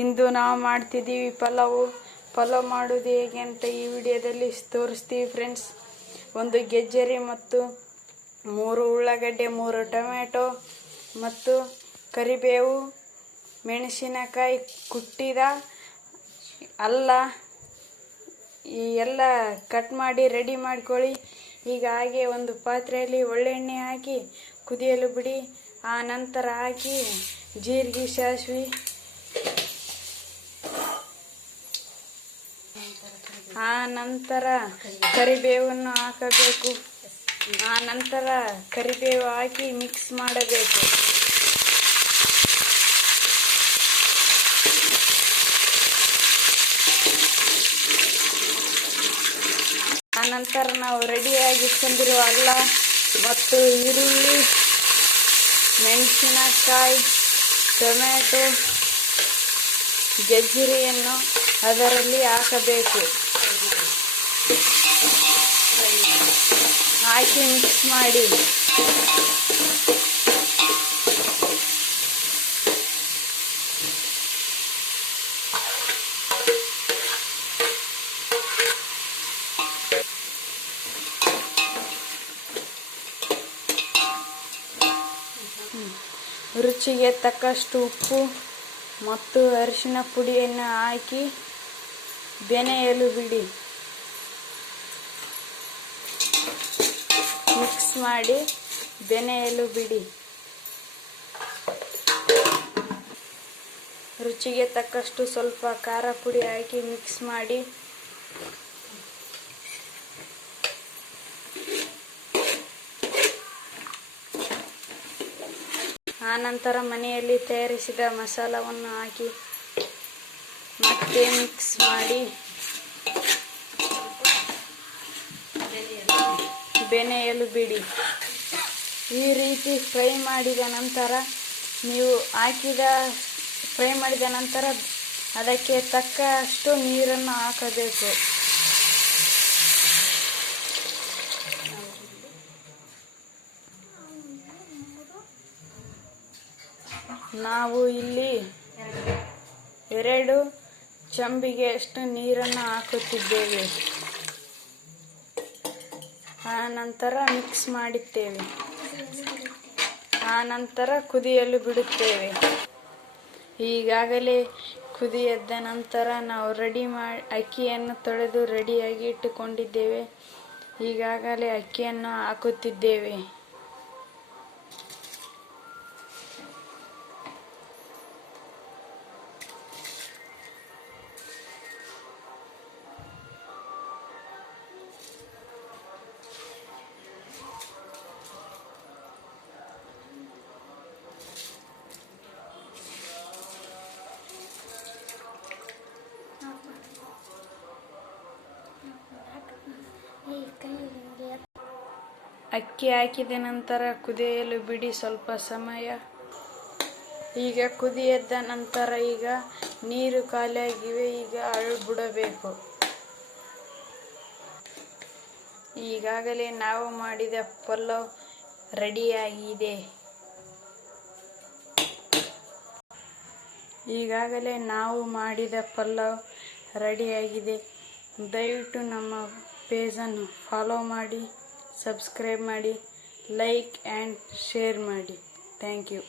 ಇಂದು ನಾವು ಮಾಡ್ತಿದ್ದೀವಿ ಪಲಾವ್ ಮಾಡೋದು ಹೇಗೆ ಅಂತ ಈ ವಿಡಿಯೋದಲ್ಲಿ ತೋರಿಸ್ತೀವಿ ಫ್ರೆಂಡ್ಸ್. ಒಂದು ಗೆಜ್ಜರಿ ಮತ್ತು 3 ಉಳ್ಳಾಗಡ್ಡೆ, 3 ಟೊಮೆಟೊ ಮತ್ತು ಕರಿಬೇವು, ಮೆಣಸಿನಕಾಯಿ, ಕುಟ್ಟಿದ ಅಲ್ಲ ಈ ಎಲ್ಲ ಕಟ್ ಮಾಡಿ ರೆಡಿ ಮಾಡ್ಕೊಳ್ಳಿ. ಈಗ ಹಾಗೆ ಒಂದು ಪಾತ್ರೆಯಲ್ಲಿ ಒಳ್ಳೆಣ್ಣೆ ಹಾಕಿ ಕುದಿಯಲು ಬಿಡಿ. ಆ ನಂತರ ಹಾಕಿ ಜೀರಿಗೆ, ಸಾಸಿವೆ, ಆ ನಂತರ ಕರಿಬೇವನ್ನು ಹಾಕಬೇಕು. ಆ ನಂತರ ಕರಿಬೇವು ಹಾಕಿ ಮಿಕ್ಸ್ ಮಾಡಬೇಕು. ಆ ನಂತರ ನಾವು ರೆಡಿಯಾಗಿ ಇಟ್ಕೊಂಡಿರುವ ಅಲ್ಲ ಮತ್ತು ಈರುಳ್ಳಿ, ಮೆಣಸಿನಕಾಯಿ, ಟೊಮೆಟೊ, ಗೆಜ್ಜರಿಯನ್ನು ಅದರಲ್ಲಿ ಹಾಕಬೇಕು. ಹಾಕಿ ಮಿಕ್ಸ್ ಮಾಡಿ. ರುಚಿಗೆ ತಕ್ಕಷ್ಟು ಉಪ್ಪು ಮತ್ತು ಅರಿಶಿನ ಪುಡಿಯನ್ನು ಹಾಕಿ ಬೆನೆಯಲು ಬಿಡಿ. ಮಿಕ್ಸ್ ಮಾಡಿ ಬೆನೆಯಲು ಬಿಡಿ. ರುಚಿಗೆ ತಕ್ಕಷ್ಟು ಸ್ವಲ್ಪ ಖಾರ ಪುಡಿ ಹಾಕಿ ಮಿಕ್ಸ್ ಮಾಡಿ. ಆನಂತರ ಮನೆಯಲ್ಲಿ ತಯಾರಿಸಿದ ಮಸಾಲವನ್ನು ಹಾಕಿ ಮತ್ತೆ ಮಿಕ್ಸ್ ಮಾಡಿ ಬೆನೆಯಲು ಬಿಡಿ. ಈ ರೀತಿ ಫ್ರೈ ಮಾಡಿದ ನಂತರ ಅದಕ್ಕೆ ತಕ್ಕಷ್ಟು ನೀರನ್ನು ಹಾಕಬೇಕು. ನಾವು ಇಲ್ಲಿ 2 ಚಮಚದಷ್ಟು ನೀರನ್ನು ಹಾಕುತ್ತಿದ್ದೇವೆ. ಆ ನಂತರ ಮಿಕ್ಸ್ ಮಾಡುತ್ತೇವೆ. ಆ ನಂತರ ಕುದಿಯಲು ಬಿಡುತ್ತೇವೆ. ಈಗಾಗಲೇ ಕುದಿಯದ ನಂತರ ನಾವು ಅಕ್ಕಿಯನ್ನು ತೊಳೆದು ರೆಡಿಯಾಗಿ ಇಟ್ಟುಕೊಂಡಿದ್ದೇವೆ. ಈಗಾಗಲೇ ಅಕ್ಕಿಯನ್ನು ಹಾಕುತ್ತಿದ್ದೇವೆ. ಅಕ್ಕಿ ಹಾಕಿದ ನಂತರ ಕುದಿಯಲು ಬಿಡಿ ಸ್ವಲ್ಪ ಸಮಯ. ಈಗ ಕುದಿಯದ ನಂತರ ಈಗ ನೀರು ಖಾಲಿಯಾಗಿವೆ. ಈಗ ಬಿಡಬೇಕು. ಈಗಾಗಲೇ ನಾವು ಮಾಡಿದ ಪಲಾವ್ ರೆಡಿಯಾಗಿದೆ. ದಯವಿಟ್ಟು ನಮ್ಮ ಪೇಜನ್ನು ಫಾಲೋ ಮಾಡಿ, ಸಬ್ಸ್ಕ್ರೈಬ್ ಮಾಡಿ, ಲೈಕ್ ಆ್ಯಂಡ್ ಶೇರ್ ಮಾಡಿ. Thank you.